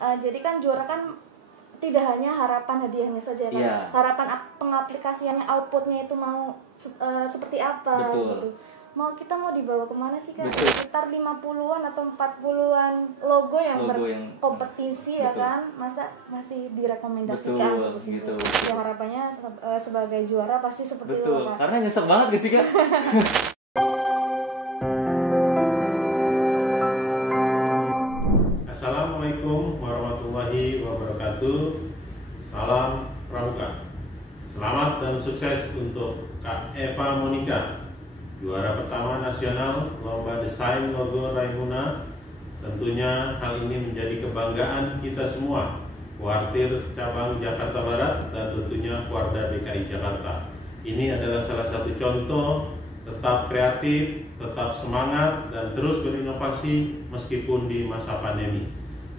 Jadi kan juara kan tidak hanya harapan hadiahnya saja kan, harapan pengaplikasiannya, outputnya itu mau seperti apa. Betul. Gitu. Kita mau dibawa kemana sih kan? Sekitar 50-an atau 40-an logo yang berkompetisi ya kan, masa masih direkomendasikan seperti itu. Ya harapannya sebagai juara pasti seperti itu Pak. Karena nyesek banget gak sih Kak? Assalamualaikum warahmatullahi wabarakatuh. Salam Pramuka. Selamat dan sukses untuk Kak Eva Monika, juara pertama nasional lomba desain logo Raimuna. Tentunya hal ini menjadi kebanggaan kita semua, Kuartir Cabang Jakarta Barat dan tentunya Kuarda DKI Jakarta. Ini adalah salah satu contoh tetap kreatif, tetap semangat, dan terus berinovasi meskipun di masa pandemi.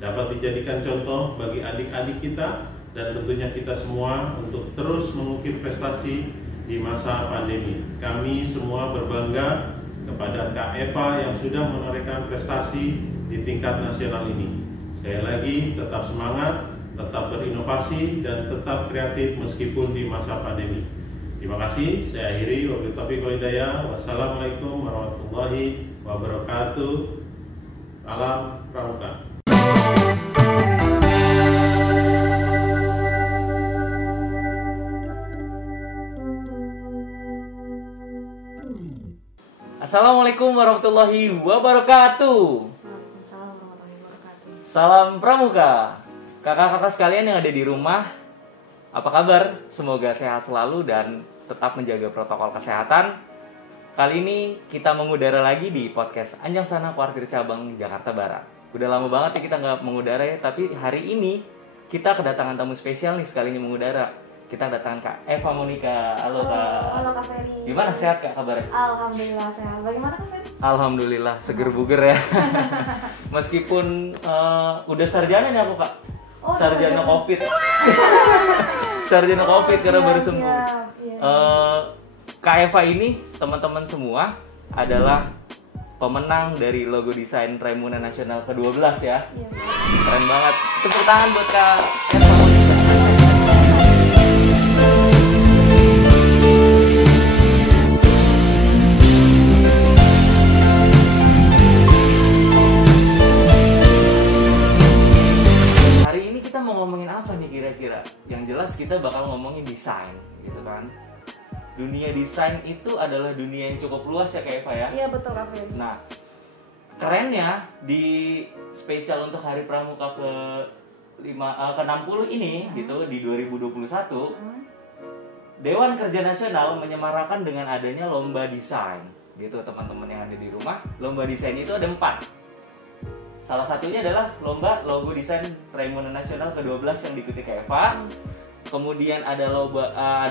Dapat dijadikan contoh bagi adik-adik kita dan tentunya kita semua untuk terus mengukir prestasi di masa pandemi. Kami semua berbangga kepada Kak Eva yang sudah menorehkan prestasi di tingkat nasional ini. Sekali lagi, tetap semangat, tetap berinovasi, dan tetap kreatif meskipun di masa pandemi. Terima kasih, saya akhiri. Wabillahi taufiq wal hidayah. Wassalamualaikum warahmatullahi wabarakatuh. Salam Pramuka. Assalamualaikum warahmatullahi wabarakatuh. Salam Pramuka. Kakak-kakak sekalian yang ada di rumah, apa kabar? Semoga sehat selalu dan tetap menjaga protokol kesehatan. Kali ini kita mengudara lagi di podcast Anjang Sana Kuartir Cabang Jakarta Barat. Udah lama banget ya kita nggak mengudara ya, tapi hari ini kita kedatangan tamu spesial nih sekalinya mengudara. Kita kedatangan Kak Eva Monika. Halo Kak. Halo Kak Ferry. Gimana, sehat Kak kabarnya? Alhamdulillah sehat. Bagaimana Kak Ferry? Alhamdulillah seger buger ya. Meskipun udah sarjana nih aku Kak. Sarjana COVID. Sarjana COVID karena baru sembuh. Kak Eva ini teman-teman semua adalah pemenang dari logo desain Raimuna Nasional ke-12 ya. Iya. Keren banget. Tepuk tangan buat Kak Eva. Hari ini kita mau ngomongin apa nih kira-kira? Yang jelas kita bakal ngomongin desain gitu kan. Dunia desain itu adalah dunia yang cukup luas ya Kak Eva ya? Iya betul Kak Ferry. Nah, kerennya di spesial untuk Hari Pramuka ke-60 ini gitu di 2021, Dewan Kerja Nasional menyemarakan dengan adanya lomba desain gitu teman-teman yang ada di rumah. Lomba desain itu ada 4. Salah satunya adalah lomba logo desain Raimuna Nasional ke-12 yang diikuti Kak Eva. Kemudian ada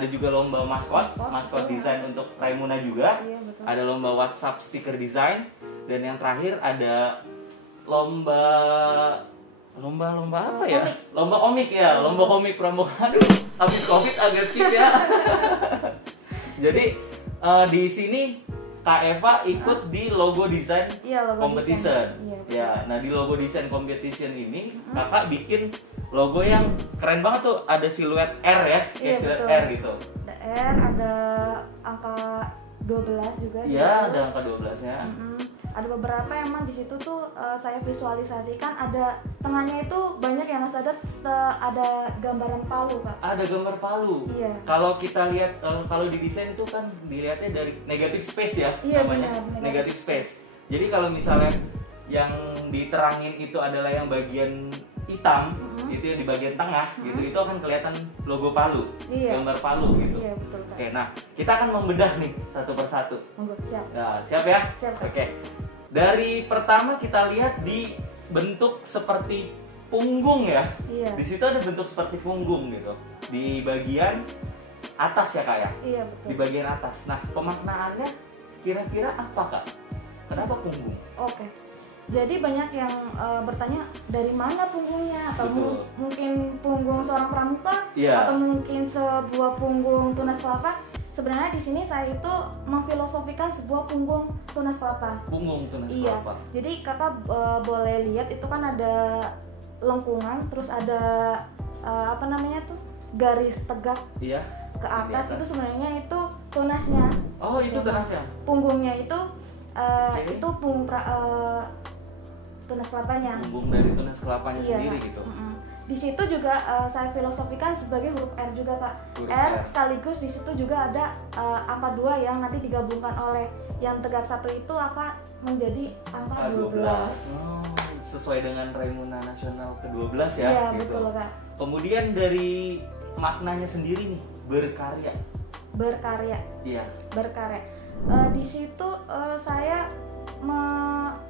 juga lomba maskot desain untuk Raimuna juga. Iya, betul. Ada lomba WhatsApp stiker desain, dan yang terakhir ada lomba apa ya? Lomba komik ya, lomba komik Pramuka. Aduh, habis Covid agak skip ya. Jadi di sini Kak Eva ikut di logo desain competition. Ya, nah di logo desain competition ini Kakak bikin logo yang keren banget tuh, ada siluet R ya, kayak siluet R gitu. Ada R, ada angka 12 juga. Iya, ada angka 12-nya. Ada beberapa emang di situ tuh saya visualisasikan, ada tengahnya itu banyak yang sadar ada gambaran palu Kak. Ada gambar palu. Iya. Kalau kita lihat kalau di desain itu kan dilihatnya dari negative space ya, iya, namanya benar. negative space. Jadi kalau misalnya yang diterangin itu adalah yang bagian hitam, itu yang di bagian tengah gitu, itu akan kelihatan logo palu, gambar palu gitu. Iya, betul, Kak. Oke, nah kita akan membedah nih satu persatu. Siap. Nah, siap ya? Siap, Kak. Oke. Dari pertama kita lihat di bentuk seperti punggung ya. Iya. Di situ ada bentuk seperti punggung gitu. Di bagian atas ya Kak ya? Iya, betul. Di bagian atas. Nah, pemaknaannya kira-kira apa Kak? Kenapa punggung? Oke. Jadi banyak yang bertanya dari mana punggungnya, atau mungkin punggung seorang pramuka, atau mungkin sebuah punggung tunas kelapa. Sebenarnya di sini saya itu memfilosofikan sebuah punggung tunas kelapa. Punggung tunas kelapa. Jadi kakak boleh lihat itu kan ada lengkungan, terus ada apa namanya tuh garis tegak ke atas, itu sebenarnya itu tunasnya. Oh, itu tunasnya. Punggungnya itu itu tunas kelapanya. Punggung dari tunas kelapanya sendiri gitu. Di situ juga saya filosofikan sebagai huruf R juga Kak. R sekaligus di situ juga ada angka 2 yang nanti digabungkan oleh yang tegak satu itu akan menjadi angka 12. Oh, sesuai dengan Raimuna Nasional ke-12 ya. Iya, gitu. Betul Kak. Kemudian dari maknanya sendiri nih, berkarya. Iya. Berkarya. Di situ saya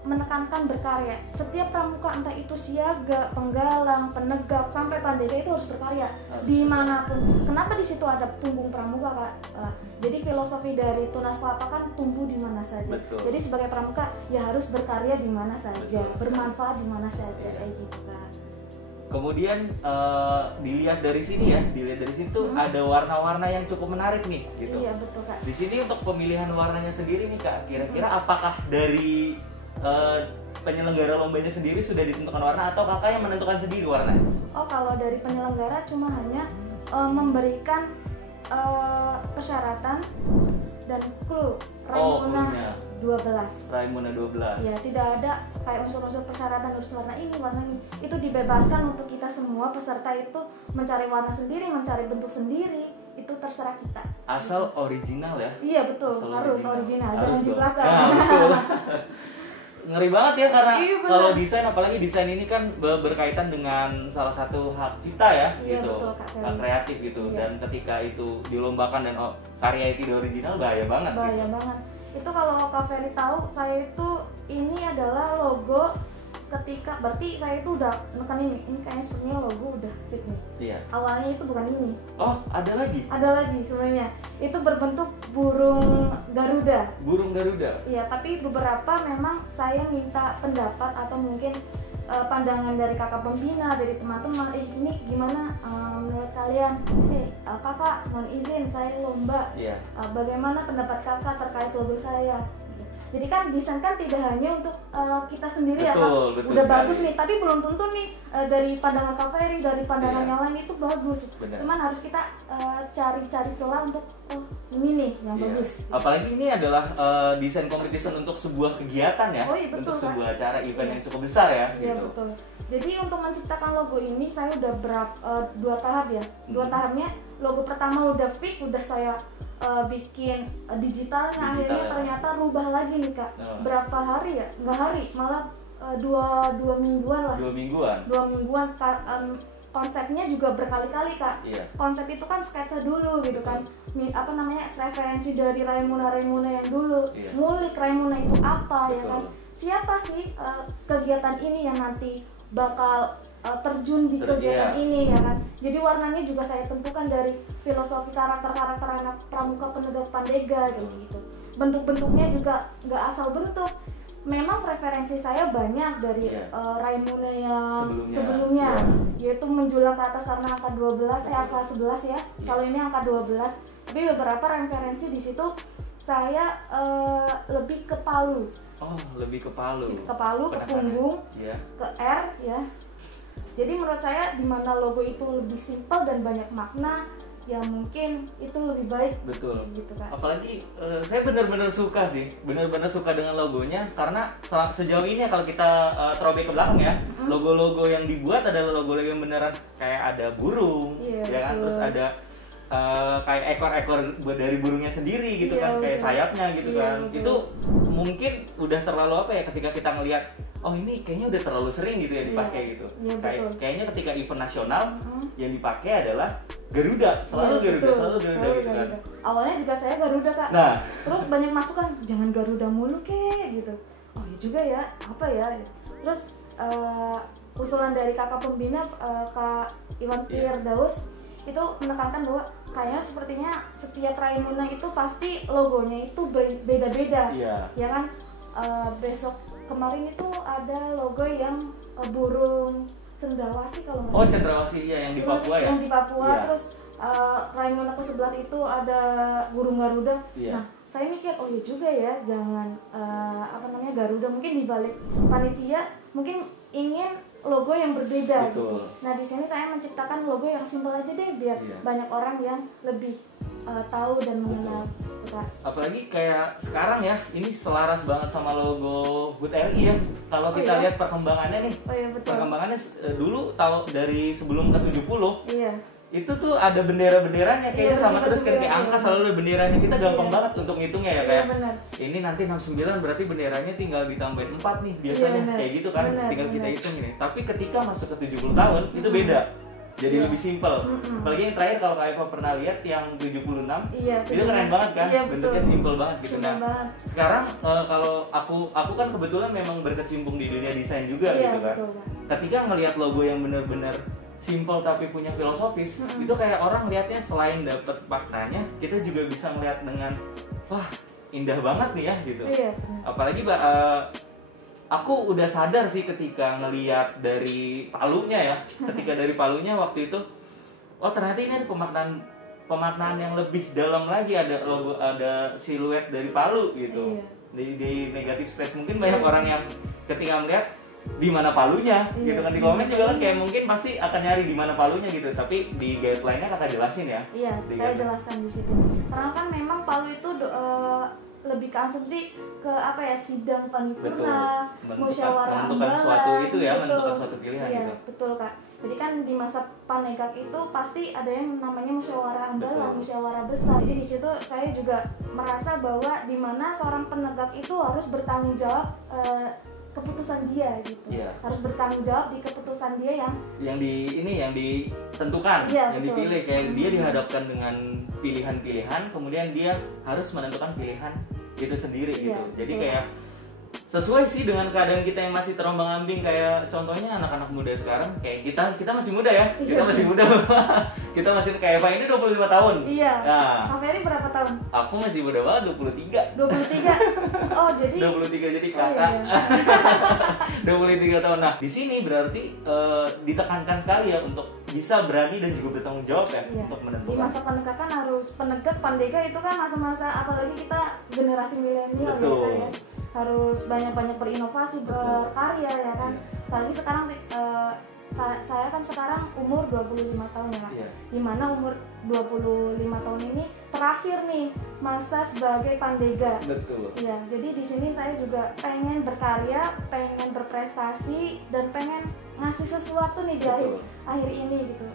menekankan berkarya. Setiap pramuka entah itu siaga, penggalang, penegak sampai pandega itu harus berkarya dimanapun. Kenapa di situ ada punggung pramuka Kak? Jadi filosofi dari tunas kelapa kan tumbuh di mana saja. Betul. Jadi sebagai pramuka ya harus berkarya di mana saja, bermanfaat di mana saja kayak gitu Kak. Kemudian dilihat dari sini tuh ada warna-warna yang cukup menarik nih gitu. Iya betul Kak. Di sini untuk pemilihan warnanya sendiri nih Kak, kira-kira apakah dari penyelenggara lombanya sendiri sudah ditentukan warna atau kakak yang menentukan sendiri warna? Oh, kalau dari penyelenggara cuma hanya memberikan persyaratan dan clue Raimuna 12. Raimuna 12. Ya, tidak ada kayak unsur-unsur persyaratan harus warna ini. Itu dibebaskan untuk kita semua peserta itu mencari warna sendiri, mencari bentuk sendiri. Itu terserah kita. Asal original ya? Iya, betul. Harus original. Jangan jiplakan. Nah, betul. Ngeri banget ya karena kalau desain, apalagi desain ini kan berkaitan dengan salah satu hak cipta ya, iya, gitu, betul, hak kreatif gitu. Iya. Dan ketika itu dilombakan dan karya itu tidak original, bahaya banget. Bahaya gitu. banget. Itu kalau Kak Ferry tahu, saya itu ini adalah logo ketika berarti saya itu udah menekan ini kayaknya sepertinya logo udah fit nih. Iya. Awalnya itu bukan ini. Oh, ada lagi? Ada lagi sebenarnya. Itu berbentuk burung Garuda. Burung Garuda. Iya, tapi beberapa memang saya minta pendapat atau mungkin pandangan dari kakak pembina, dari teman-teman. Ini gimana menurut kalian? Kakak, mohon izin saya lomba. Iya. Bagaimana pendapat kakak terkait logo saya? Jadi kan desain kan tidak hanya untuk kita sendiri ya Kak, udah sekali. Bagus nih, tapi belum tentu nih dari pandangan Kak Ferry, dari pandangan yang lain itu bagus. Bener. Cuman harus kita cari-cari celah untuk ini nih yang bagus. Apalagi ini adalah desain competition untuk sebuah kegiatan ya, betul, untuk Kak. sebuah acara event yang cukup besar ya. Iya gitu. betul. Jadi untuk menciptakan logo ini saya udah 2 tahap ya. 2 tahapnya, logo pertama udah fix, udah saya bikin digitalnya, akhirnya ternyata rubah lagi nih Kak. Berapa hari ya? Nggak hari, malah 2 mingguan lah. 2 mingguan? 2 mingguan. Konsepnya juga berkali-kali Kak. Iya. Konsep itu kan sketsa dulu gitu kan. Apa namanya, referensi dari Raimuna yang dulu. Iya. Ngulik Raimuna itu apa. Betul. Ya kan. Siapa sih kegiatan ini yang nanti bakal terjun di kegiatan ini ya kan. Jadi warnanya juga saya tentukan dari filosofi karakter-karakter anak pramuka penegak pandega gitu. Bentuk-bentuknya juga nggak asal bentuk. Memang referensi saya banyak dari Raimuna yang sebelumnya yaitu menjulang ke atas karena angka 12 angka 11 ya. Kalau ini angka 12. Tapi beberapa referensi di situ saya lebih ke palu. Oh, lebih ke palu. Ke palu, ke punggung, ke R ya. Jadi menurut saya di mana logo itu lebih simpel dan banyak makna, ya mungkin itu lebih baik. Betul. Gitu kan. Apalagi saya benar-benar suka sih, benar-benar suka dengan logonya karena sejauh ini kalau kita throwback ke belakang ya, logo-logo yang dibuat adalah logo-logo yang beneran kayak ada burung, ya kan, terus ada kayak ekor-ekor dari burungnya sendiri gitu kan, kayak sayapnya gitu kan. Itu mungkin udah terlalu apa ya ketika kita ngelihat, oh ini kayaknya udah terlalu sering gitu ya dipakai gitu. Kayaknya ketika event nasional yang dipakai adalah Garuda, selalu Garuda gitu kan. Awalnya juga saya Garuda Kak. Nah, terus banyak masukan, jangan Garuda mulu kek gitu. Oh iya juga ya, apa ya? Terus usulan dari kakak pembina Kak Iwan Firdaus itu menekankan bahwa kayaknya sepertinya setiap Raimuna itu pasti logonya itu beda-beda, ya kan. Besok kemarin itu ada logo yang burung cendrawasih kalau nggak salah. Oh, cendrawasih yang di Papua ya? Yang di Papua, terus Raimuna ke-11 itu ada burung Garuda. Nah, saya mikir, oh iya juga ya, jangan Garuda. Mungkin di balik panitia mungkin ingin logo yang berbeda. Betul. Gitu. Nah di sini saya menciptakan logo yang simpel aja deh biar banyak orang yang lebih tahu dan mengenal. Apalagi kayak sekarang ya, ini selaras banget sama logo HUT RI ya. Kalau kita lihat perkembangannya nih, perkembangannya dulu tahu dari sebelum ke 70. Iya. Itu tuh ada bendera-benderanya kayaknya sama terus kan kayak angka selalu ada benderanya. Kita gampang banget untuk ngitungnya ya kayak ini nanti 69 berarti benderanya tinggal ditambahin 4 nih biasanya kayak gitu kan, tinggal kita hitung ini. Tapi ketika masuk ke 70 tahun itu beda. Jadi lebih simpel. Apalagi yang terakhir kalau Kak Eva pernah lihat yang 76 itu keren banget kan, bentuknya simpel banget gitu. Nah sekarang kalau aku kan kebetulan memang berkecimpung di dunia desain juga gitu kan. Ketika ngelihat logo yang benar-benar simple tapi punya filosofis, itu kayak orang lihatnya selain dapat maknanya, kita juga bisa melihat dengan wah indah banget nih ya gitu. Apalagi aku udah sadar sih ketika ngelihat dari palunya ya, ketika dari palunya waktu itu, oh ternyata ini ada pemaknaan yang lebih dalam lagi, ada logo, ada siluet dari palu gitu. Di negatif space mungkin banyak orang yang ketika melihat di mana palunya gitu kan, di komen juga kan kayak mungkin pasti akan nyari di mana palunya gitu, tapi di guideline-nya Kakak jelasin ya. Iya, saya jelaskan di situ. Karena kan memang palu itu lebih ke asumsi ke apa ya, sidang paripurna, musyawarah menentukan suatu itu ya, menentukan suatu pilihan gitu. Betul Kak. Jadi kan di masa Panegak itu pasti ada yang namanya musyawarah ambalan, musyawarah besar. Jadi di situ saya juga merasa bahwa di mana seorang penegak itu harus bertanggung jawab keputusan dia gitu, harus bertanggung jawab di keputusan dia yang ditentukan, yang dipilih. Kayak dia dihadapkan dengan pilihan-pilihan, kemudian dia harus menentukan pilihan itu sendiri gitu. Jadi kayak sesuai sih dengan keadaan kita yang masih terombang-ambing. Kayak contohnya anak-anak muda sekarang, kayak kita masih muda ya, kita masih muda. Kita masih kayak Pak ini 25 tahun. Iya. Nah, Pak Ferry berapa tahun? Aku masih muda banget, 23. 23. Oh, jadi 23 jadi kakak. 23 tahun. Nah, di sini berarti ditekankan sekali ya untuk bisa berani dan juga bertanggung jawab ya untuk menentukan. Di masa penegakan harus penegak Pandega itu kan masa-masa apalagi kita generasi milenial ya. Harus banyak-banyak berinovasi, berkarya ya kan. Apalagi sekarang sih saya kan sekarang umur 25 tahun ya Kak. Dimana umur 25 tahun ini terakhir nih masa sebagai Pandega. Betul. Iya, jadi di sini saya juga pengen berkarya, pengen berprestasi dan pengen ngasih sesuatu nih di akhir ini gitu.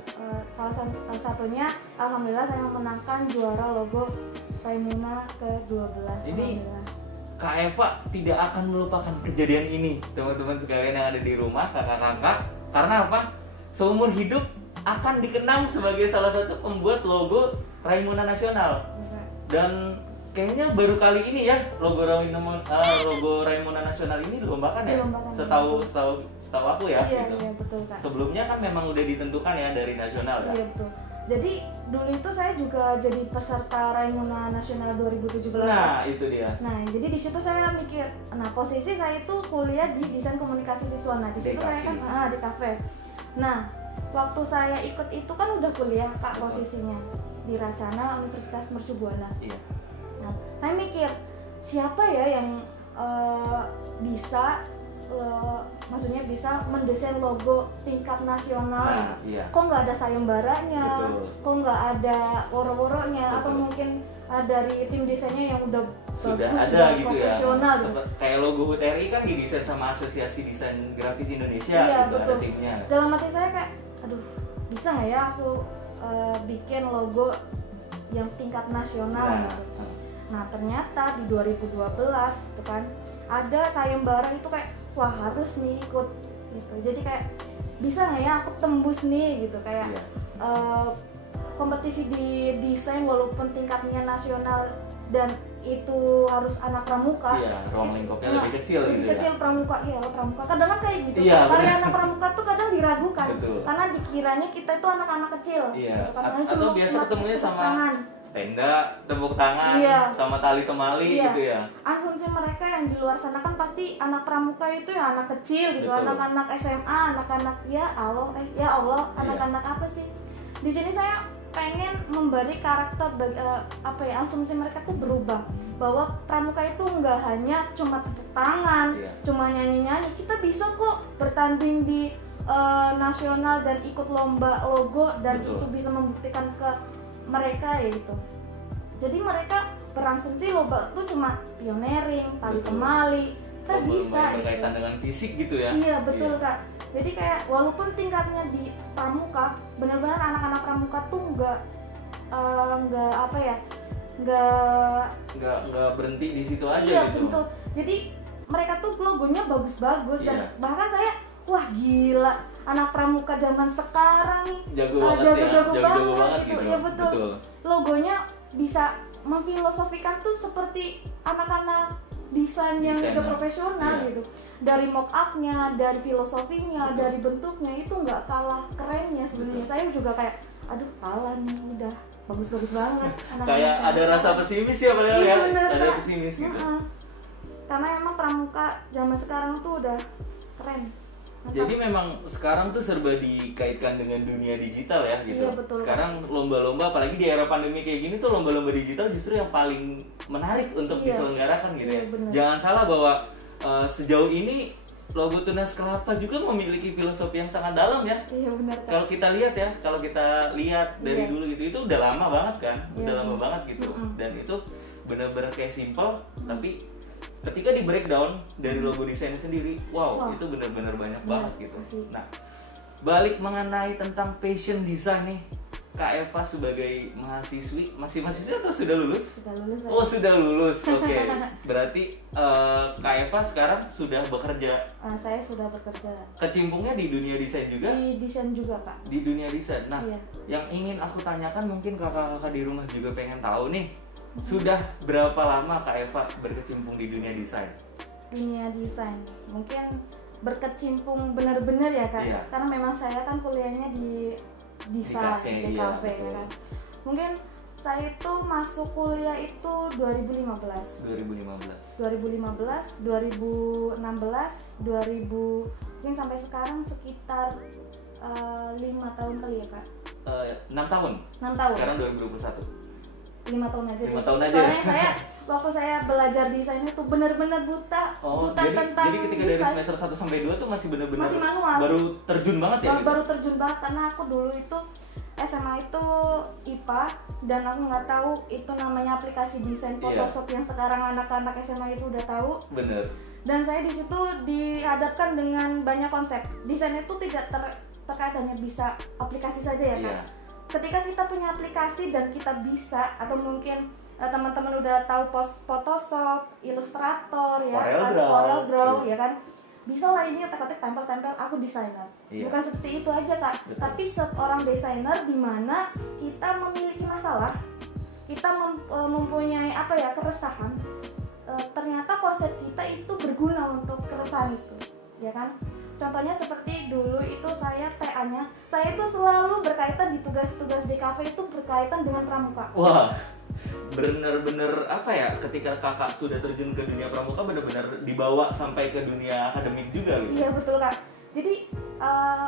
Salah satunya alhamdulillah saya memenangkan juara logo Raimuna ke-12. Ini Kak Eva tidak akan melupakan kejadian ini, teman-teman sekalian yang ada di rumah, kakak-kakak. Karena apa? Seumur hidup akan dikenang sebagai salah satu pembuat logo Raimuna Nasional. Dan kayaknya baru kali ini ya logo Raimuna Nasional ini dilombakan ya. Setahu aku ya. Iya, gitu. Iya betul Kak. Sebelumnya kan memang udah ditentukan ya dari nasional ya. Iya betul. Jadi dulu itu saya juga jadi peserta Raimuna Nasional 2017. Nah, itu dia. Nah, jadi di situ saya mikir, nah posisi saya itu kuliah di desain komunikasi visual. Nah, di situ saya kan di kafe. Nah, waktu saya ikut itu kan udah kuliah Kak posisinya di Racana Universitas Mercu Buana. Iya. Nah, saya mikir siapa ya yang maksudnya bisa mendesain logo tingkat nasional. Kok nggak ada sayembaranya, kok nggak ada woro-woronya, atau mungkin dari tim desainnya yang udah sudah bagus, ada gitu profesional ya. Kayak logo HUT RI kan didesain sama Asosiasi Desain Grafis Indonesia gitu, ada timnya. Dalam hati saya kayak, aduh bisa nggak ya aku bikin logo yang tingkat nasional gitu. Nah ternyata di 2012 itu kan ada sayembara itu kayak wah harus nih ikut gitu. Jadi kayak bisa nggak ya aku tembus nih gitu kayak kompetisi di desain walaupun tingkatnya nasional dan itu harus anak pramuka. Iya, ruang lingkupnya lebih kecil gitu ya. Lebih kecil pramuka, pramuka. Kadang kan kayak gitu. Karya anak pramuka tuh kadang diragukan. Betul. Karena dikiranya kita itu anak-anak kecil. Iya. Gitu. Atau biasa ketemunya sama tenda, tepuk tangan, sama tali temali gitu ya. Asumsi mereka yang di luar sana kan pasti anak pramuka itu ya anak kecil gitu, anak-anak SMA, anak-anak ya Allah, anak-anak apa sih? Di sini saya pengen memberi karakter asumsi mereka tuh berubah, bahwa pramuka itu nggak hanya cuma tepuk tangan, cuma nyanyi-nyanyi, kita bisa kok bertanding di nasional dan ikut lomba logo dan Betul. itu bisa membuktikan ke mereka ya gitu. Jadi mereka berasumsi lomba itu cuma pioneering, tali Betul. temali, kita bisa yang berkaitan gitu. dengan fisik gitu ya. Iya betul Kak. Jadi kayak walaupun tingkatnya di pramuka, benar-benar anak-anak pramuka tuh nggak apa ya, nggak berhenti di situ aja iya, gitu. betul. Jadi mereka tuh logonya bagus-bagus dan Iya. bahkan saya wah gila anak pramuka zaman sekarang nih Jago banget ya, jago banget gitu. Ya betul. Logonya bisa memfilosofikan tuh seperti anak-anak desain yang udah Desainer. profesional Iya. gitu. Dari mock up-nya, dari filosofinya, Betul. dari bentuknya itu nggak kalah kerennya sebenarnya. Betul. Saya juga kayak aduh kalah nih udah bagus-bagus banget. Kayak ada rasa pesimis ya padahal Iya, ya. bener, Ada Kak. pesimis gitu. Karena emang pramuka zaman sekarang tuh udah keren. Mantap. Jadi memang sekarang tuh serba dikaitkan dengan dunia digital ya gitu. Iya, betul. Sekarang lomba-lomba apalagi di era pandemi kayak gini tuh lomba-lomba digital justru yang paling menarik untuk Iya. diselenggarakan gitu ya. Iya, bener. Jangan salah bahwa sejauh ini logo Tunas Kelapa juga memiliki filosofi yang sangat dalam ya. Iya benar Kak. Kalau kita lihat dari Iya. dulu gitu itu udah lama banget kan, udah Iya. lama banget gitu. Mm-mm. Dan itu benar-benar kayak simple, tapi ketika di breakdown dari logo desain sendiri, wow, Wah. itu benar-benar banyak Benar, banget gitu. pasti. Nah, balik mengenai tentang passion design nih, Kak Eva sebagai mahasiswi, masih mahasiswa atau sudah lulus? Sudah lulus saya. Oh, sudah lulus. Oke. Berarti Kak Eva sekarang sudah bekerja. Saya sudah bekerja Kecimpungnya di dunia desain juga? di desain juga Kak. Di dunia desain. Nah, Iya. yang ingin aku tanyakan mungkin kakak-kakak di rumah juga pengen tahu nih, sudah berapa lama Kak Eva berkecimpung di dunia desain? Dunia desain mungkin berkecimpung benar-benar ya Kak. Iya. Karena memang saya kan kuliahnya di desain Di di kafe, iya, kafe betul. ya kan. Mungkin saya itu masuk kuliah itu 2015. 2015. 2016, 2000 mungkin sampai sekarang sekitar 5 tahun kali ya Kak. 6 tahun. 6 tahun. Sekarang 2021. 5 tahun aja. 5 tahun aja. Soalnya saya waktu saya belajar desain itu benar-benar buta Oh, tentang jadi ketika dari desain. semester 1 sampai 2 tuh masih benar-benar Masih manual. baru terjun banget ya gitu? Baru terjun banget karena aku dulu itu SMA itu IPA dan aku nggak tahu itu namanya aplikasi desain Iya. Photoshop yang sekarang anak-anak SMA itu udah tahu. Bener. Dan saya di situ dihadapkan dengan banyak konsep. Desain itu tidak terkait hanya bisa aplikasi saja ya kan. Iya. Ketika kita punya aplikasi dan kita bisa atau mungkin teman-teman udah tahu Photoshop, Illustrator ya, CorelDRAW. CorelDRAW Iya. ya kan. Bisa lah ini otak-otak tempel-tempel aku desainer. Iya. Bukan seperti itu aja Kak, Betul. tapi seorang desainer di mana kita memiliki masalah, kita mempunyai apa ya keresahan. Ternyata konsep kita itu berguna untuk keresahan itu, ya kan? Contohnya seperti dulu itu saya TA-nya, saya itu selalu berkaitan di tugas-tugas di kafe itu berkaitan dengan pramuka. Wah, bener-bener apa ya, ketika kakak sudah terjun ke dunia pramuka bener-bener dibawa sampai ke dunia akademik juga gitu. Iya betul Kak. Jadi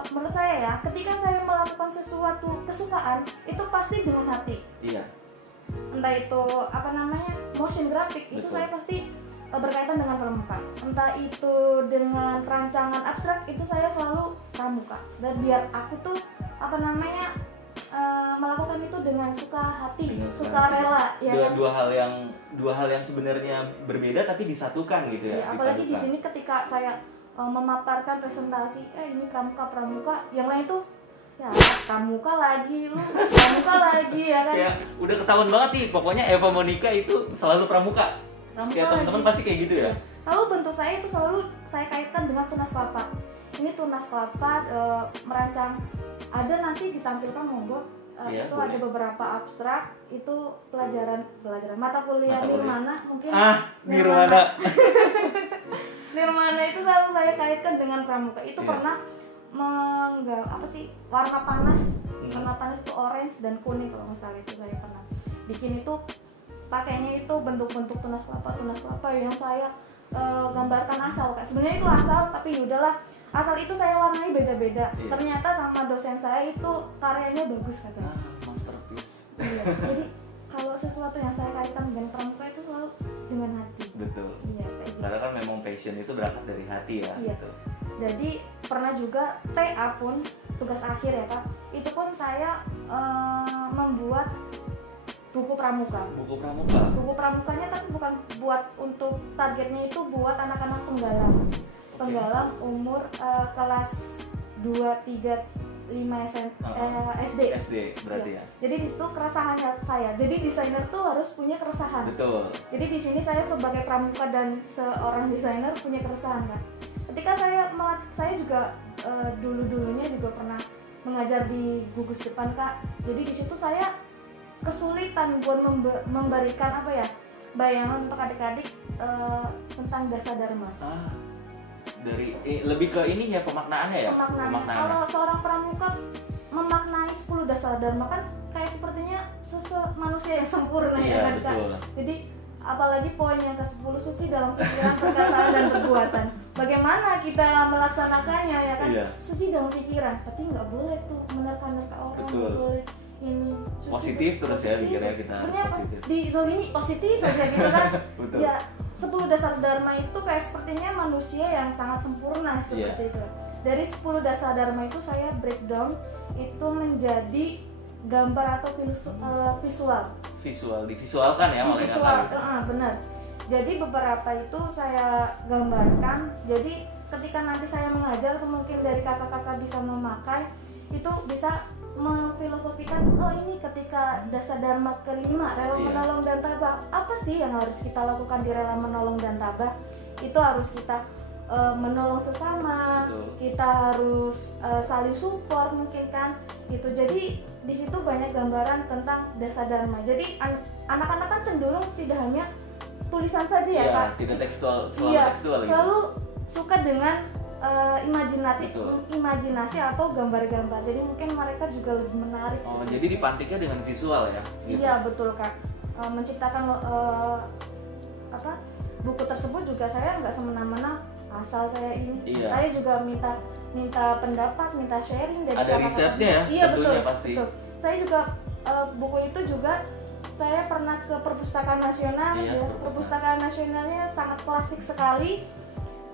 menurut saya ya, ketika saya melakukan sesuatu kesukaan itu pasti dengan hati. Iya. Entah itu apa namanya motion graphic itu Betul. saya pasti berkaitan dengan pramuka. Entah itu dengan rancangan abstrak itu saya selalu pramuka. Dan biar aku tuh apa namanya melakukan itu dengan suka hati, Dengan suka hati. rela ya kan? dua hal yang sebenarnya berbeda tapi disatukan gitu ya. Ya, apalagi di dipadukan. sini ketika saya memaparkan presentasi, ini pramuka, yang lain tuh ya pramuka lagi ya kan? Kayak udah ketahuan banget nih, pokoknya Eva Monica itu selalu pramuka. Pramuka Kayak teman-teman lagi. pasti kayak gitu ya. Lalu bentuk saya itu selalu saya kaitkan dengan tunas kelapa. Ini tunas kelapa merancang, ada nanti ditampilkan monggo. Iya, Itu boleh. ada beberapa abstrak, itu pelajaran mata kuliah Mata kuliah. Nirmana mungkin. Nirmana. Nirmana itu selalu saya kaitkan dengan pramuka. Itu Iya. pernah warna panas. Hmm. Warna panas itu orange dan kuning kalau nggak salah, itu saya pernah bikin itu pakainya itu bentuk-bentuk tunas kelapa yang saya gambarkan asal Kak. Sebenarnya itu asal tapi yaudahlah, asal itu saya warnai beda-beda. Iya. Ternyata sama dosen saya itu karyanya bagus katanya. Masterpiece. Iya. Jadi kalau sesuatu yang saya kaitkan dengan pramuka itu selalu dengan hati. Betul. Iya kayak gitu. Karena kan memang passion itu berangkat dari hati ya. Iya. Gitu. Jadi pernah juga TA pun tugas akhir ya Kak, itu pun saya membuat buku pramuka. Buku pramukanya tapi bukan buat untuk targetnya itu buat anak-anak penggalang umur kelas 2, 3, 5 SD berarti ya. Jadi di situ keresahannya saya. Jadi desainer tuh harus punya keresahan. Betul. Jadi di sini saya sebagai pramuka dan seorang desainer punya keresahan Kak. Ketika saya juga dulunya juga pernah mengajar di gugus depan Kak. Jadi di situ saya kesulitan buat memberikan bayangan untuk adik-adik tentang dasa dharma. Dari lebih ke ininya pemaknaannya ya. Pemaknaannya. Kalau seorang pramuka memaknai 10 dasa dharma kan kayak sepertinya manusia yang sempurna ya kan Kak. Jadi apalagi poin yang ke-10 suci dalam pikiran, perkataan dan perbuatan. Bagaimana kita melaksanakannya ya kan? Suci dalam pikiran, berarti nggak boleh tuh menerka-nerka orang, nggak boleh ini positif terus ya pikirnya kita positif. Di zolimi positif aja gitu kan. Ya 10 dasar dharma itu kayak sepertinya manusia yang sangat sempurna seperti itu. Dari 10 dasar dharma itu saya breakdown itu menjadi gambar atau visual. Divisualkan ya oleh benar. Jadi beberapa itu saya gambarkan. Jadi ketika nanti saya mengajar atau mungkin dari kakak-kakak bisa memakai, itu bisa memfilosofikan, oh ini ketika dasa dharma kelima, rela menolong dan tabah, apa sih yang harus kita lakukan di rela menolong dan tabah? Itu harus kita menolong sesama, kita harus saling support mungkin kan, gitu. Jadi di situ banyak gambaran tentang dasa dharma. Jadi anak-anak kan cenderung tidak hanya tulisan saja ya Kak, tidak tekstual, selalu suka dengan imajinasi atau gambar-gambar. Jadi mungkin mereka juga lebih menarik. Jadi dipantiknya dengan visual ya? Gitu. Iya betul Kak. Menciptakan buku tersebut juga saya nggak semena-mena asal saya ini. Saya juga minta pendapat, minta sharing dari ada risetnya ya? Iya betul. Pasti. Betul. Saya juga buku itu juga saya pernah ke Perpustakaan Nasional. Perpustakaan Nasionalnya sangat klasik sekali.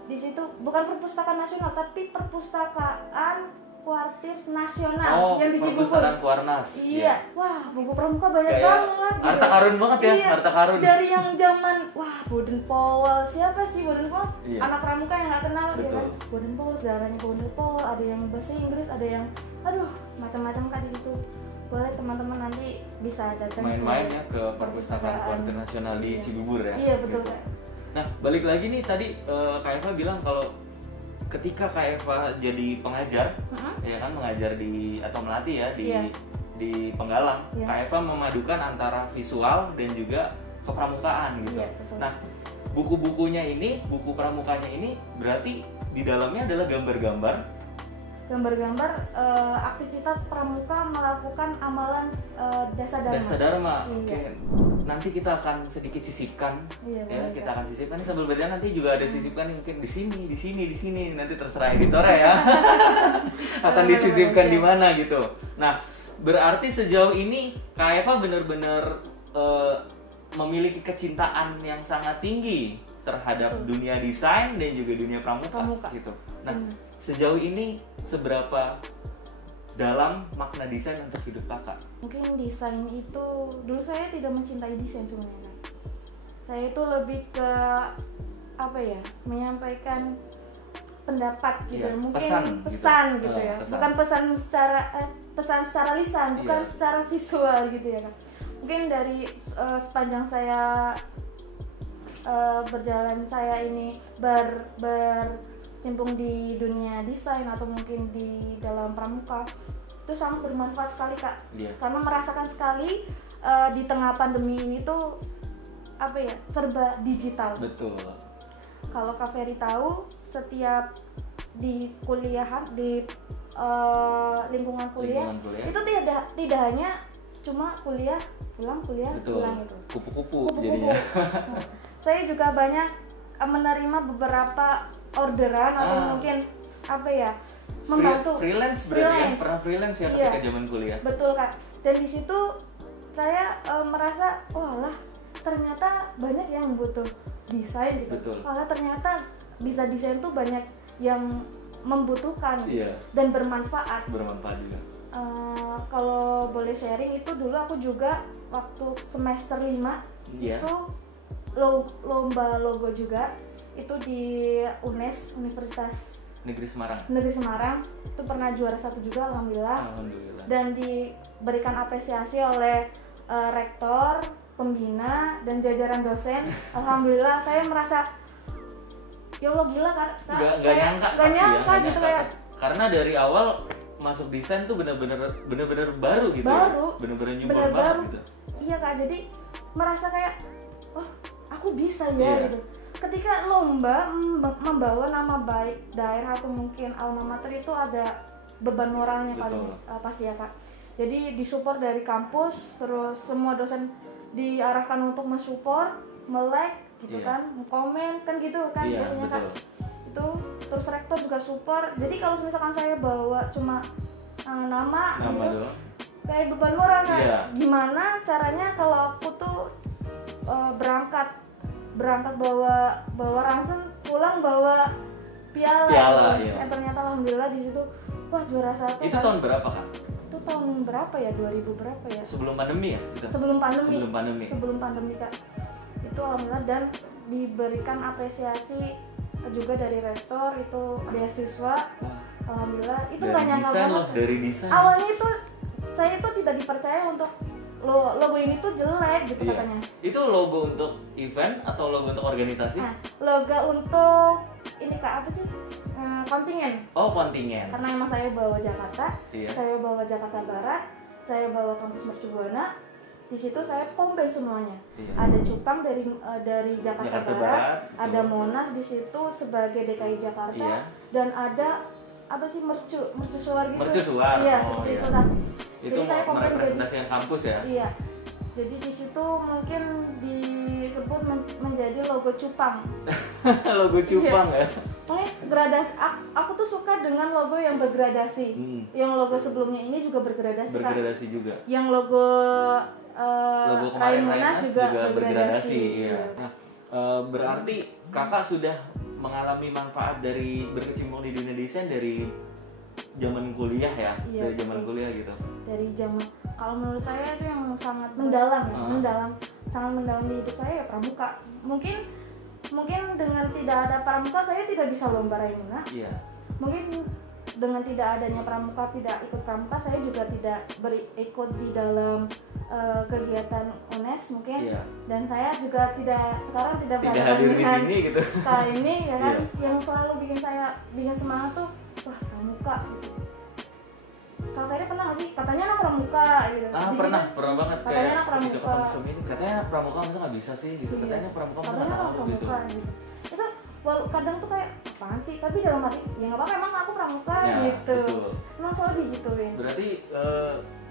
Di situ bukan Perpustakaan Nasional tapi Perpustakaan Kuartir Nasional yang di Cibubur. Perpustakaan Kuarnas. Iya. Wah, buku pramuka banyak banget. Harta karun banget ya, harta karun. Dari yang zaman Baden Powell, siapa sih Baden Powell? Anak pramuka yang nggak kenal ya kan. Baden Powell, sejarahnya Baden Powell, ada yang bahasa Inggris, ada yang macam-macam Kak di situ. Boleh teman-teman nanti bisa datang main-main ya ke Perpustakaan Kuartir Nasional di Cibubur ya. Iya, betul Kak. Nah, balik lagi nih tadi Kak Eva bilang kalau ketika Kak Eva jadi pengajar, ya kan mengajar atau melatih ya di Penggalang, Kak Eva memadukan antara visual dan juga kepramukaan gitu. Nah, buku-bukunya ini, buku pramukanya ini berarti di dalamnya adalah gambar-gambar aktivitas pramuka melakukan amalan dasa dharma. Oke. Nanti kita akan sedikit sisipkan, kita akan sisipkan ini sambil berjalan, nanti juga ada sisipkan mungkin di sini, nanti terserah editornya ya. Akan disisipkan di mana gitu. Nah, berarti sejauh ini Kak Eva benar-benar memiliki kecintaan yang sangat tinggi terhadap dunia desain dan juga dunia pramuka. Gitu. Nah, sejauh ini seberapa dalam makna desain untuk hidup kakak? Mungkin desain itu dulu saya tidak mencintai desain sebenarnya. Saya itu lebih ke menyampaikan pendapat gitu, mungkin pesan gitu ya. Bukan pesan secara lisan, bukan secara visual gitu ya kan. Mungkin dari sepanjang saya berjalan, saya ini berkecimpung di dunia desain atau mungkin di dalam pramuka, itu sangat bermanfaat sekali Kak. Karena merasakan sekali di tengah pandemi ini tuh serba digital. Betul. Kalau Kak Ferry tahu, setiap di kuliahan, di lingkungan kuliah itu tidak hanya cuma kuliah pulang itu. Kupu-kupu jadinya. Saya juga banyak menerima beberapa orderan atau mungkin membantu freelance berarti ya, pernah freelance ya ketika zaman kuliah. Betul Kak. Dan di situ saya merasa ternyata banyak yang butuh desain gitu. Betul. Ternyata bisa desain tuh banyak yang membutuhkan dan bermanfaat juga. Kalau boleh sharing, itu dulu aku juga waktu semester 5 itu lomba logo juga, itu di UNES, Universitas Negeri Semarang itu pernah juara 1 juga, alhamdulillah. Dan diberikan apresiasi oleh rektor, pembina, dan jajaran dosen. Alhamdulillah saya merasa ya Allah, gila kan, gak nyangka gitu kayak, karena dari awal masuk desain tuh bener-bener baru gitu, bener-bener nyumbang banget gitu. Iya Kak, jadi merasa kayak oh aku bisa ya gitu. Ketika lomba membawa nama baik daerah atau mungkin alma mater, itu ada beban moralnya paling pasti ya Kak. Jadi disupport dari kampus, terus semua dosen diarahkan untuk mensupport, melek gitu kan, komen kan gitu kan biasanya Kak. Itu terus rektor juga support. Jadi kalau misalkan saya bawa cuma nama gitu, kayak beban moral kan. Gimana caranya kalau aku tuh berangkat bawa ransel, pulang bawa piala gitu. Ternyata alhamdulillah di situ wah juara 1. Itu tahun berapa Kak? Itu tahun berapa ya, 2000 berapa ya? Sebelum pandemi ya? Gitu? Sebelum pandemi Kak. Itu alhamdulillah, dan diberikan apresiasi juga dari rektor, itu beasiswa. Alhamdulillah, itu nggak nyangka banget. Dari desain. Awalnya itu saya tuh tidak dipercaya untuk logo ini tuh jelek gitu katanya. Itu logo untuk event atau logo untuk organisasi? Logo untuk ini Kak, apa sih? Kontingen. Kontingen. Karena emang saya bawa Jakarta, saya bawa Jakarta Barat, saya bawa kampus Mercubuana. Di situ saya combine semuanya. Ada cupang dari Jakarta Barat, ada Monas di situ sebagai DKI Jakarta, dan ada apa sih mercusuar gitu. Mercusuar. Iya, seperti itu kan. Itu merepresentasikan kampus ya. Iya. Jadi di situ mungkin disebut menjadi logo cupang. Logo cupang ya. Makanya gradasi, aku tuh suka dengan logo yang bergradasi. Yang logo sebelumnya ini juga bergradasi. Bergradasi juga. Yang logo kemarin Monas juga bergradasi. Iya. Nah, berarti kakak sudah mengalami manfaat dari berkecimpung di dunia desain dari zaman kuliah ya, dari zaman kuliah gitu. Dari zaman, kalau menurut saya itu yang sangat mendalam, sangat mendalam di hidup saya ya pramuka. Mungkin dengan tidak ada pramuka saya tidak bisa lomba Raimuna. Mungkin dengan tidak adanya pramuka, tidak ikut pramuka, saya juga tidak berikut di dalam kegiatan UNES mungkin. Dan saya juga tidak hadir di sini gitu. Kali ini ya kan, yang selalu bikin semangat tuh wah pramuka gitu. Kak Ferry pernah nggak sih? Katanya anak pramuka gitu. Pernah banget. Katanya anak pramuka. Katanya anak pramuka masa nggak bisa sih gitu. Katanya pramuka masa nggak mau gitu. Itu kadang tuh kayak apaan sih? Tapi dalam hati ya nggak apa-apa, emang aku pramuka gitu. Betul. Emang selalu digituin. Berarti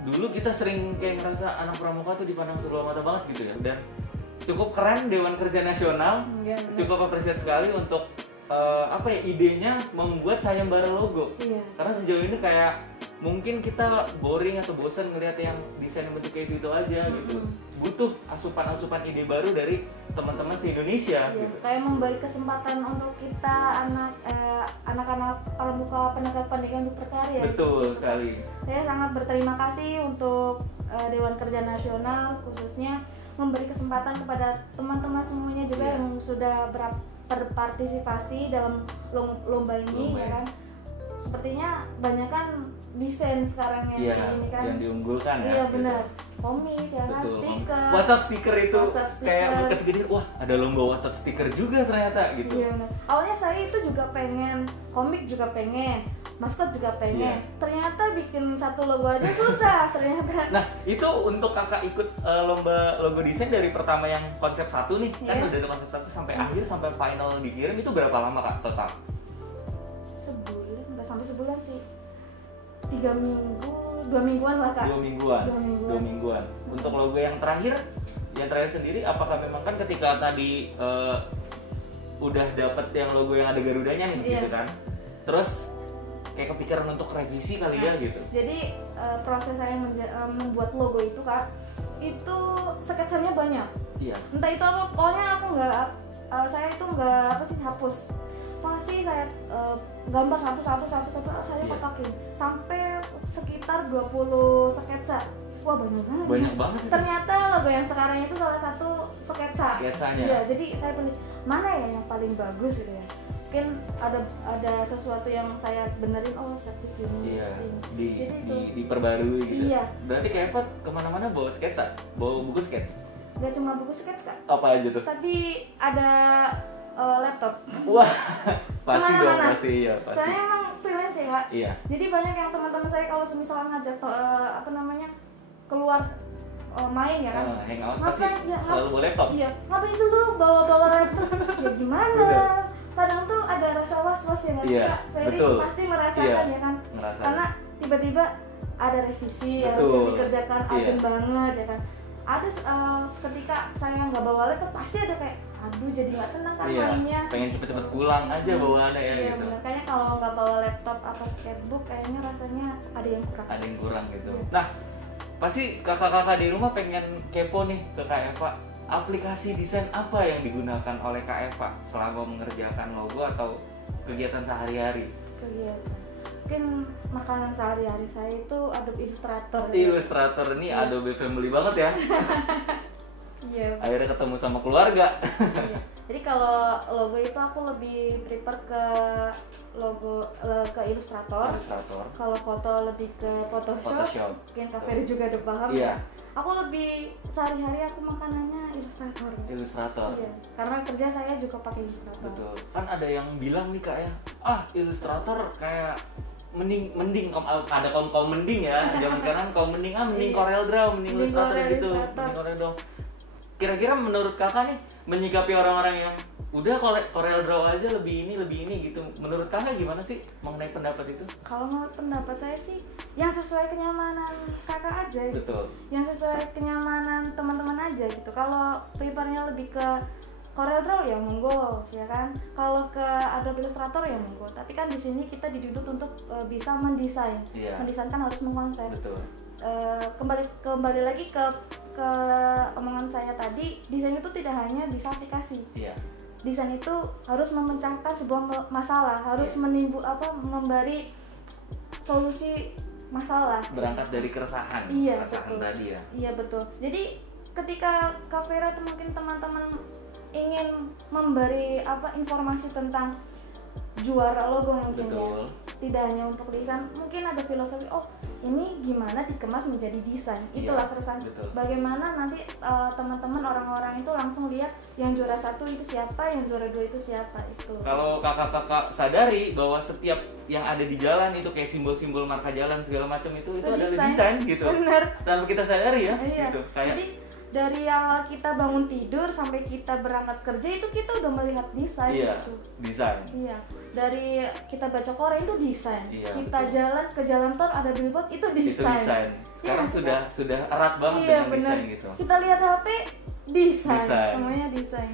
dulu kita sering kayak ngerasa anak pramuka tuh dipandang sebelah mata banget gitu ya. Dan cukup keren Dewan Kerja Nasional. Cukup apresiat sekali untuk idenya membuat sayembara logo. Karena sejauh ini kayak mungkin kita boring atau bosan ngelihat yang desain bentuk kayak itu aja gitu. Butuh asupan ide baru dari teman-teman se-Indonesia gitu. Kayak memberi kesempatan untuk kita anak-anak pramuka penegak pendidikan untuk berkarya. Betul sekali. Saya sangat berterima kasih untuk Dewan Kerja Nasional khususnya memberi kesempatan kepada teman-teman semuanya juga yang sudah berpartisipasi dalam lomba ini ya kan. Sepertinya banyak kan desain sekarang yang ini kan yang diunggulkan ya. Iya benar. Komik ya kan, stiker. WhatsApp stiker itu kayak ketika wah ada lomba WhatsApp stiker juga ternyata gitu. Iya benar. Awalnya saya itu juga pengen, komik juga pengen, maskot juga pengen. Ternyata bikin satu logo aja susah ternyata. Nah, itu untuk kakak ikut lomba logo desain dari pertama yang konsep 1 nih, kan udah ada konsep 1 sampai akhir sampai final dikirim itu berapa lama Kak total? Sebulan, enggak sampai sebulan sih. 3 minggu, 2 mingguan lah Kak. 2 mingguan. Untuk logo yang terakhir sendiri, apakah memang kan ketika tadi udah dapet yang logo yang ada Garudanya nih gitu kan, terus kayak kepikiran untuk revisi kali ya gitu. Jadi proses saya membuat logo itu Kak, itu sketsanya banyak. Entah itu apa, pokoknya aku saya itu nggak hapus. pasti saya gambar satu saya kotakin sampai sekitar 20 sketsa. Wah, banyak banget. Ternyata logo yang sekarang itu salah satu sketsanya. Iya, jadi saya pilih mana ya yang paling bagus gitu ya. Mungkin ada sesuatu yang saya benerin, seperti ini. Iya, diperbarui gitu. Iya. Berarti Kak Eva kemana-mana bawa sketsa, bawa buku skets? Gak cuma buku skets, Kak. Apa aja tuh? Tapi ada laptop. Wah, pasti dong, pasti. Saya emang freelance ya, Kak. Iya. Jadi banyak yang teman-teman saya kalau misalnya ngajak keluar main ya kan. Hangout pasti selalu bawa laptop. Iya. Ngapain sih lu bawa laptop? Ya gimana? Kadang tuh ada rasa was-was ya nggak sih, Kak? Ferry pasti merasakan ya kan. Karena tiba-tiba ada revisi harus dikerjakan urgent banget ya kan. Ada ketika saya nggak bawa laptop pasti ada kayak aduh jadi nggak tenang kan mainnya. Pengen cepet-cepet pulang aja bawaannya ya gitu. Bener. Kayaknya kalau nggak bawa laptop atau sketchbook kayaknya rasanya ada yang kurang gitu. Nah, pasti kakak-kakak di rumah pengen kepo nih ke Kak Eva. Aplikasi desain apa yang digunakan oleh Kak Eva selama mengerjakan logo atau kegiatan sehari-hari? Mungkin makanan sehari-hari saya itu Adobe Illustrator. Illustrator ini Adobe family banget ya. Iya. Akhirnya ketemu sama keluarga. Iya. Jadi kalau logo itu aku lebih prefer ke Illustrator. Kalau foto lebih ke Photoshop. Mungkin Kak Ferry juga udah paham ya. Aku lebih sehari-hari aku makanannya Illustrator. Iya. Karena kerja saya juga pakai Illustrator. Betul. Kan ada yang bilang nih Kak ya, Illustrator kayak mending ada kaum mending ya. Zaman sekarang kaum mending Corel Draw, mending Illustrator gitu. Mending Corel Draw. Kira-kira menurut kakak nih menyikapi orang-orang yang udah Corel Draw aja lebih ini gitu, menurut kakak gimana sih mengenai pendapat itu? Kalau menurut pendapat saya sih yang sesuai kenyamanan kakak aja gitu. Betul. Yang sesuai kenyamanan teman-teman aja gitu. Kalau prefernya lebih ke Corel Draw ya monggo ya kan. Kalau ke Adobe Illustrator ya monggo. Tapi kan di sini kita dituntut untuk bisa mendesain. Iya. Mendesain kan harus mengkonsep. Betul. Kembali lagi ke omongan saya tadi, desain itu tidak hanya bisa aplikasi. Iya. Desain itu harus memecahkan sebuah masalah, harus memberi solusi masalah. Berangkat dari keresahan. Iya, keresahan betul. Tadi ya. Iya betul. Jadi ketika Kak Vera atau mungkin teman-teman ingin memberi informasi tentang juara logo mungkin ya, tidak hanya untuk desain, mungkin ada filosofi ini gimana dikemas menjadi desain, itulah keresahan. Bagaimana nanti teman-teman orang-orang itu langsung lihat yang juara 1 itu siapa, yang juara 2 itu siapa itu. Kalau kakak-kakak sadari bahwa setiap yang ada di jalan itu kayak simbol-simbol marka jalan segala macam itu adalah desain gitu. Bener. Tanpa kita sadari ya. Iya. Gitu. Kayak jadi dari awal kita bangun tidur sampai kita berangkat kerja itu kita udah melihat desain gitu. Desain. Iya. Dari kita baca koran itu desain. Iya, kita jalan ke jalan tol ada billboard itu desain. Sekarang sudah erat banget dengan desain gitu. Kita lihat HP desain. Semuanya desain.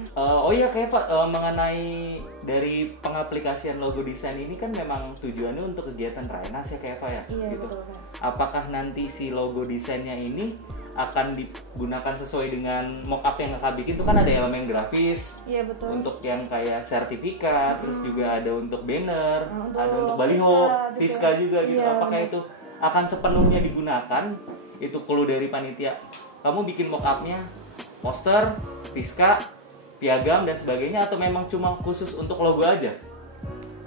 Kayak Pak mengenai dari pengaplikasian logo desain ini kan memang tujuannya untuk kegiatan Rainas ya kayak Pak ya. Iya, gitu. Betul. Apakah nanti si logo desainnya ini akan digunakan sesuai dengan mockup yang kakak bikin? Itu kan ada elemen grafis, iya betul, untuk yang kayak sertifikat, terus juga ada untuk banner, ada untuk baliho, tiska juga gitu. Iya, apakah itu akan sepenuhnya digunakan? Itu clue dari panitia. Kamu bikin mockupnya, poster, tiska, piagam dan sebagainya, atau memang cuma khusus untuk logo aja?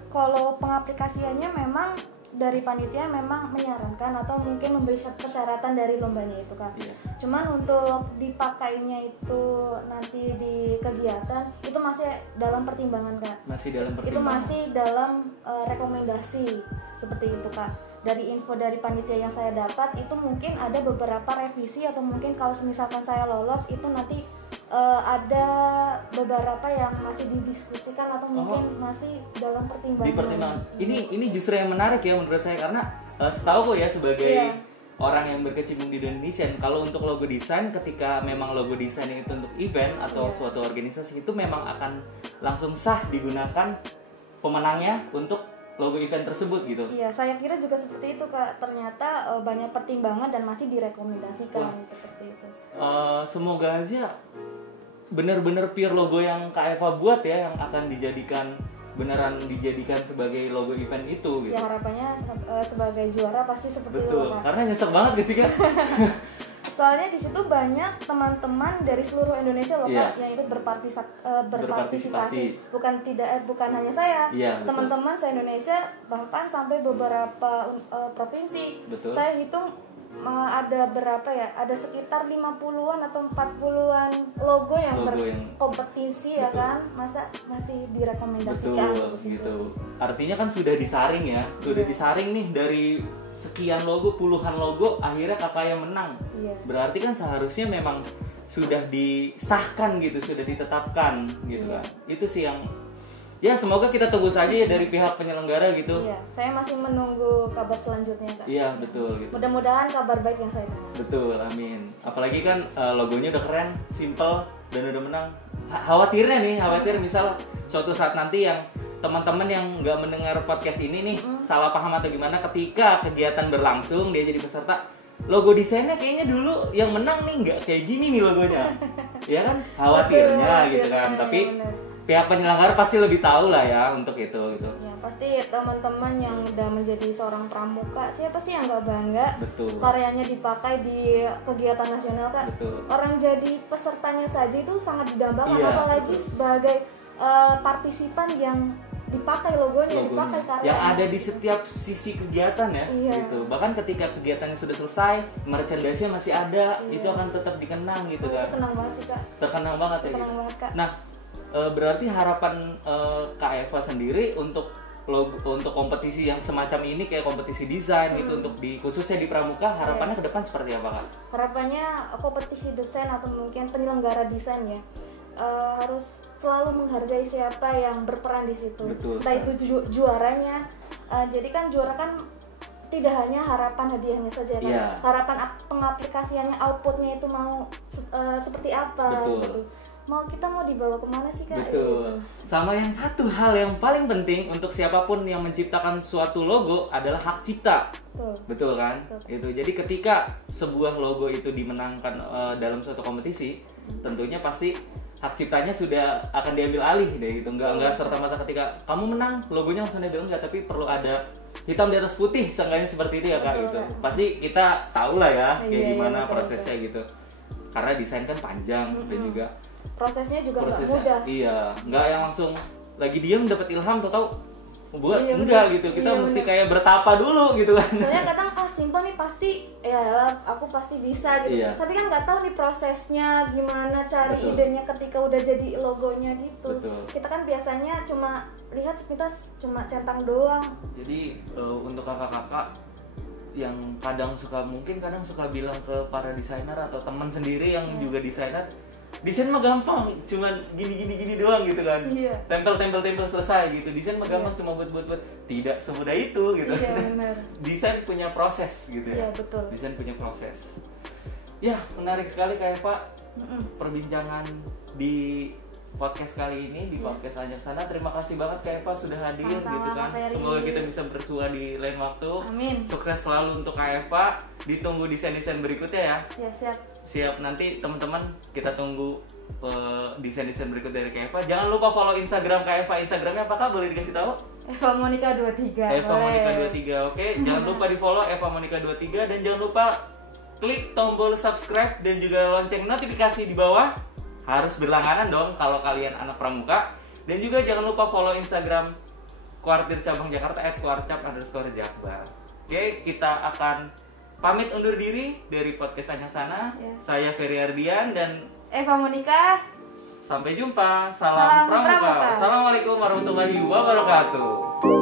Kalau pengaplikasiannya memang dari panitia memang menyarankan atau mungkin memberi persyaratan dari lombanya itu kan. Iya. Cuman untuk dipakainya itu nanti di kegiatan itu masih dalam pertimbangan Kak. Masih dalam pertimbangan. Itu masih dalam rekomendasi seperti itu Kak. Dari info dari panitia yang saya dapat itu mungkin ada beberapa revisi atau mungkin kalau misalkan saya lolos itu nanti ada beberapa yang masih didiskusikan atau mungkin masih dalam pertimbangan. Di pertimbangan. Ini justru yang menarik ya menurut saya, karena setahu ya sebagai orang yang berkecimpung di dunia desain, kalau untuk logo desain, ketika memang logo desain itu untuk event atau suatu organisasi, itu memang akan langsung sah digunakan pemenangnya untuk logo event tersebut gitu. Iya, saya kira juga seperti itu Kak. Ternyata banyak pertimbangan dan masih direkomendasikan seperti itu. Semoga aja benar-benar pure logo yang Kak Eva buat ya yang akan dijadikan beneran dijadikan sebagai logo event itu gitu. Ya harapannya sebagai juara pasti seperti itu. Betul, karena nyesek banget gak sih Kak? Soalnya di situ banyak teman-teman dari seluruh Indonesia loh Kak yang ikut berpartisipasi. Bukan hanya saya, teman-teman se-Indonesia bahkan sampai beberapa provinsi. Betul. Saya hitung ada berapa ya? Ada sekitar 50-an atau 40-an logo yang berkompetisi ya kan? Masa masih direkomendasikan gitu. Artinya kan sudah disaring ya. Sudah disaring nih dari sekian logo, puluhan logo, akhirnya kakak yang menang. Berarti kan seharusnya memang sudah disahkan gitu, sudah ditetapkan gitu kan. Itu sih yang ya semoga kita tunggu saja ya dari pihak penyelenggara gitu. Iya, saya masih menunggu kabar selanjutnya Kak. Iya, betul gitu. Mudah-mudahan kabar baik yang saya dengar. Betul, amin. Apalagi kan logonya udah keren, simple dan udah menang. Khawatir misal suatu saat nanti yang teman-teman yang nggak mendengar podcast ini nih salah paham atau gimana ketika kegiatan berlangsung dia jadi peserta, logo desainnya kayaknya dulu yang menang nih nggak kayak gini nih logonya. Ya kan? Khawatirnya gitu kan. Tapi pihak penyelenggara pasti lebih tahu lah ya untuk itu gitu. Ya pasti teman-teman yang udah menjadi seorang pramuka, siapa sih yang nggak bangga? Betul. Karyanya dipakai di kegiatan nasional Kak. Betul. Orang jadi pesertanya saja itu sangat didambakan, apalagi sebagai partisipan yang dipakai logonya, dipakai karyanya. Yang ada di setiap sisi kegiatan ya, gitu. Bahkan ketika kegiatannya sudah selesai, merchandise-nya masih ada, itu akan tetap dikenang gitu kan. Terkenang banget sih Kak. Terkenang banget ya. Terkenang banget Kak. Nah, berarti harapan Kak Eva sendiri untuk kompetisi yang semacam ini kayak kompetisi desain gitu untuk khususnya di pramuka, harapannya ke depan seperti apa Kak? Harapannya kompetisi desain atau mungkin penyelenggara desain ya harus selalu menghargai siapa yang berperan di situ. Betul, entah itu juaranya. Jadi kan juara kan tidak hanya harapan hadiahnya saja kan, harapan pengaplikasiannya, outputnya itu mau seperti apa. Betul. Gitu. Kita mau dibawa kemana sih Kak? Betul. Sama yang satu hal yang paling penting untuk siapapun yang menciptakan suatu logo adalah hak cipta. Betul kan? Betul. Itu. Jadi ketika sebuah logo itu dimenangkan dalam suatu kompetisi, tentunya pasti hak ciptanya sudah akan diambil alih deh gitu. Enggak serta-merta ketika kamu menang logonya langsung diambil, enggak, tapi perlu ada hitam di atas putih, seenggaknya seperti itu ya Kak gitu. Pasti kita tahu lah ya kayak gimana prosesnya gitu. Karena desain kan panjang dan juga prosesnya juga nggak mudah. Iya, nggak yang langsung lagi diam dapat ilham tahu buat enggak gitu. Kita mesti kayak bertapa dulu gitu kan. Soalnya kadang simpel nih pasti ya aku pasti bisa gitu. Tapi kan nggak tahu nih prosesnya gimana, cari idenya ketika udah jadi logonya gitu. Kita kan biasanya cuma lihat sepintas, cuma centang doang. Jadi untuk kakak-kakak yang kadang suka bilang ke para desainer atau teman sendiri yang juga desainer, desain mah gampang, cuman gini doang gitu kan. Tempel selesai gitu. Desain mah gampang, cuma buat. Tidak semudah itu gitu. Iya, benar. Desain punya proses gitu ya. Iya, betul. Desain punya proses. Ya, menarik sekali Kak Eva. Perbincangan di podcast kali ini, di podcast Ajak Sana. Terima kasih banget Kak Eva sudah hadir. Sama-sama, gitu kan. Semoga kita bisa bersua di lain waktu. Amin. Sukses selalu untuk Kak Eva. Ditunggu desain-desain berikutnya ya. Ya, Siap, nanti teman-teman kita tunggu desain-desain berikut dari Kak Eva. Jangan lupa follow Instagram Kak Eva. Instagramnya apakah boleh dikasih tahu? Eva Monica 23. Eva Monica 23. Oke. Jangan lupa di follow Eva Monica 23 dan jangan lupa klik tombol subscribe dan juga lonceng notifikasi di bawah. Harus berlangganan dong kalau kalian anak pramuka. Dan juga jangan lupa follow Instagram Kuartir Cabang Jakarta @kuarcap_jakbar. Oke, kita akan pamit undur diri dari podcast Ajak Sana. Saya Ferry Ardian dan Eva Monica. Sampai jumpa. Salam pramuka. Assalamualaikum warahmatullahi wabarakatuh.